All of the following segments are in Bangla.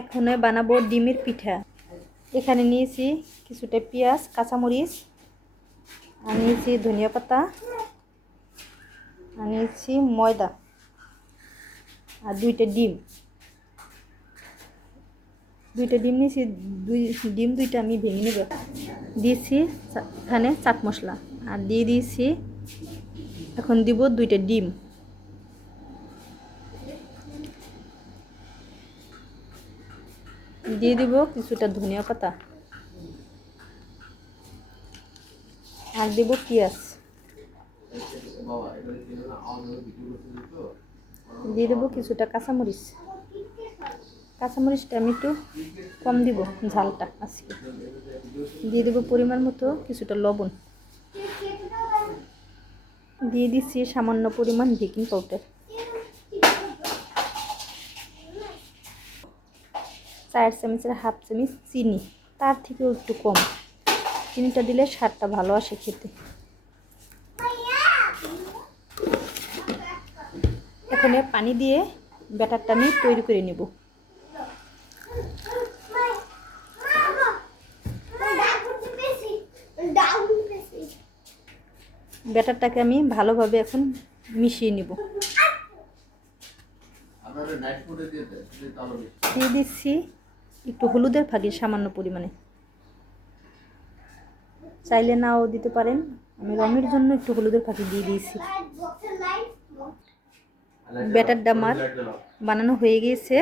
এখন বানাবো ডিমের পিঠা। এখানে নিয়েছি কিছুটা পেঁয়াজ, কাঁচামরিচ, আর নিয়েছি ধনিয়া পাতা, আর নিয়েছি ময়দা, আর দুইটা ডিম নিয়েছি। দুইটা আমি ভেঙে নেব। দিয়েছি এখানে চাট মশলা, আর দিয়ে দিয়েছি, এখন দিব দুইটা ডিম। দিয়ে দিব কিছুটা ধনিয়া পাতা, আর দেব পেঁয়াজ, দিয়ে দেবো কিছুটা কাঁচামরিচটা আমি একটু কম দিব ঝালটা আজকে। দিয়ে দেবো পরিমাণ মতো কিছুটা লবণ, দিয়ে দিচ্ছি সামান্য পরিমাণ বেকিং পাউডার, 4 চামচের হাফ চামচ চিনি, তার থেকেও একটু কম। চিনিটা দিলে স্বাদটা ভালো আসে খেতে। এখানে পানি দিয়ে ব্যাটারটা আমি তৈরি করে নেব। ব্যাটারটাকে আমি ভালোভাবে এখন মিশিয়ে নেব। দিয়ে দিচ্ছি একটু হলুদের ফাঁকি সামান্য পরিমাণে, চাইলে নাও দিতে পারেন, আমি রঙের জন্য একটু হলুদের ফাঁকি দিয়ে দিয়েছি। ব্যাটারটা আমার বানানো হয়ে গিয়েছে,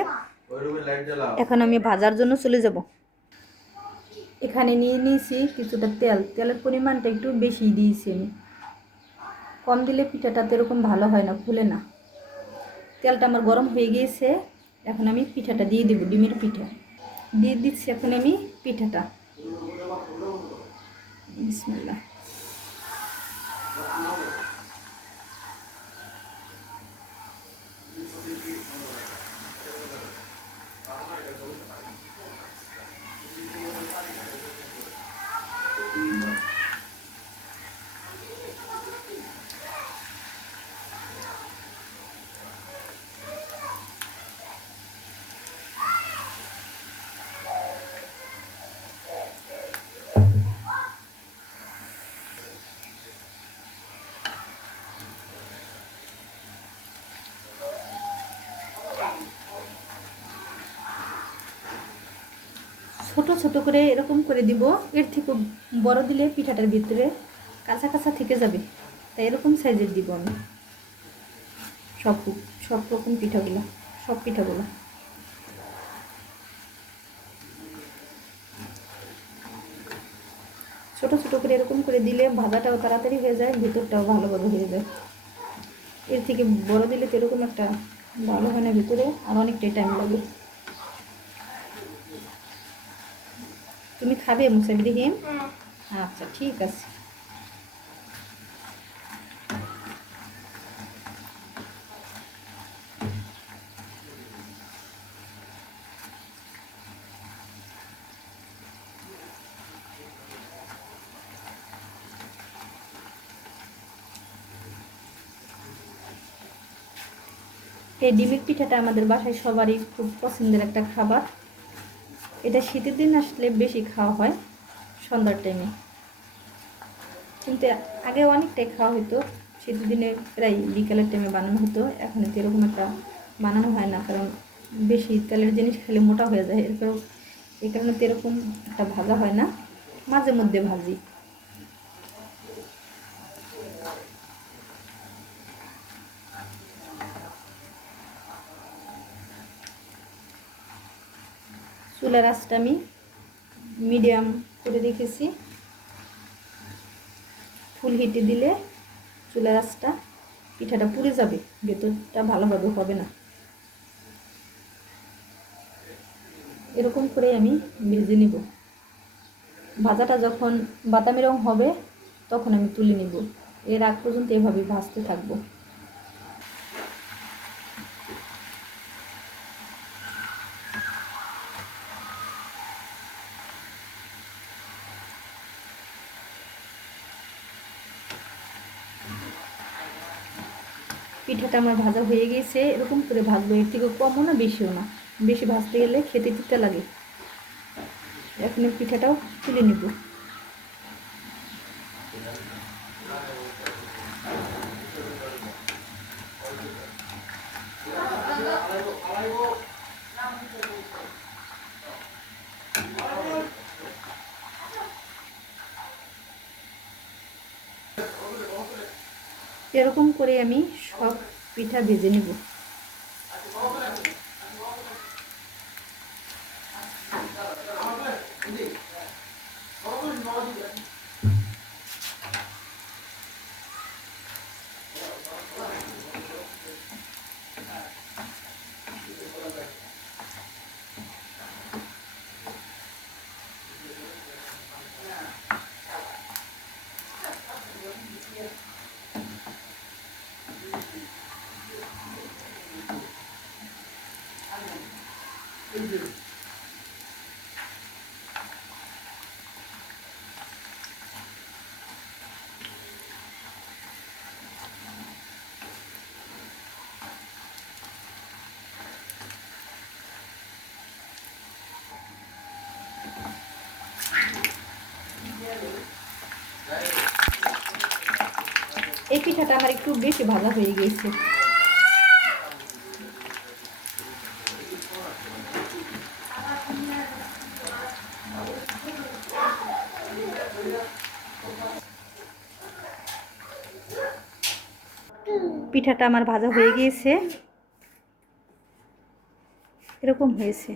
এখন আমি ভাজার জন্য চলে যাব। এখানে নিয়ে নিয়েছি কিছুটা তেলের পরিমাণটা একটু বেশি দিয়েছি আমি, কম দিলে পিঠাটা এরকম ভালো হয় না, ফুলে না। তেলটা আমার গরম হয়ে গিয়েছে, এখন আমি পিঠাটা দিয়ে দেব। ডিমের পিঠা দিয়ে দিচ্ছি এখন আমি পিঠাটা। বিসমিল্লাহ। ছোট ছোট করে এরকম করে দিব, এর থেকে বড় দিলে পিঠাটার ভিতরে কাঁচা কাঁচা থেকে যাবে, তাই এরকম সাইজের দিব আমি সব রকম সব পিঠাগুলো। ছোট ছোট করে এরকম করে দিলে ভাজাটাও তাড়াতাড়ি হয়ে যায়, ভিতরটাও ভালোভাবে হয়ে যায়। এর থেকে বড় দিলে তো এরকম একটা ভালো হয় না, ভিতরে আর অনেকটাই টাইম লাগে। তুমি খাবে মুসাবিরিহীন? আচ্ছা ঠিক আছে। এই ডিমের পিঠাটা আমাদের বাসায় সবারই খুব পছন্দের একটা খাবার। এটা শীতের দিন আসলে বেশি খাওয়া হয় সন্ধ্যার টাইমে, কিন্তু আগে অনেকটাই খাওয়া হতো। শীতের দিনে প্রায় বিকালের টাইমে বানানো হতো, এখন তো এরকম একটা বানানো হয় না, কারণ বেশি তেলের জিনিস খেলে মোটা হয়ে যায়। এই কারণে তো এরকম একটা ভাজা হয় না, মাঝে মধ্যে ভাজি। চুলার আঁচটা আমি মিডিয়াম করে রেখেছি। ফুল হিটে দিলে চুলার আঁচটা পিঠাটা পুড়ে যাবে, ভেতরটা ভালোভাবে হবে না। এরকম করে আমি ভেজে নিব। ভাজাটা যখন বাদামি রং হবে তখন আমি তুলে নিব। এর আগ পর্যন্ত এভাবে ভাজতে থাকবো। পিঠাটা আমার ভাজা হয়ে গেছে, এরকম করে ভাজবো, এর থেকে কমও না বেশিও না। বেশি ভাজতে গেলে খেতে তিতা লাগে। এখন এই পিঠাটাও তুলে নিব। এরকম করে আমি সব পিঠা ভেজে নেব। এই পিঠাটা আমার একটু বেশি ভাজা হয়ে গেছে। পিঠাটা আমার ভাজা হয়ে গিয়েছে, এরকম হয়েছে।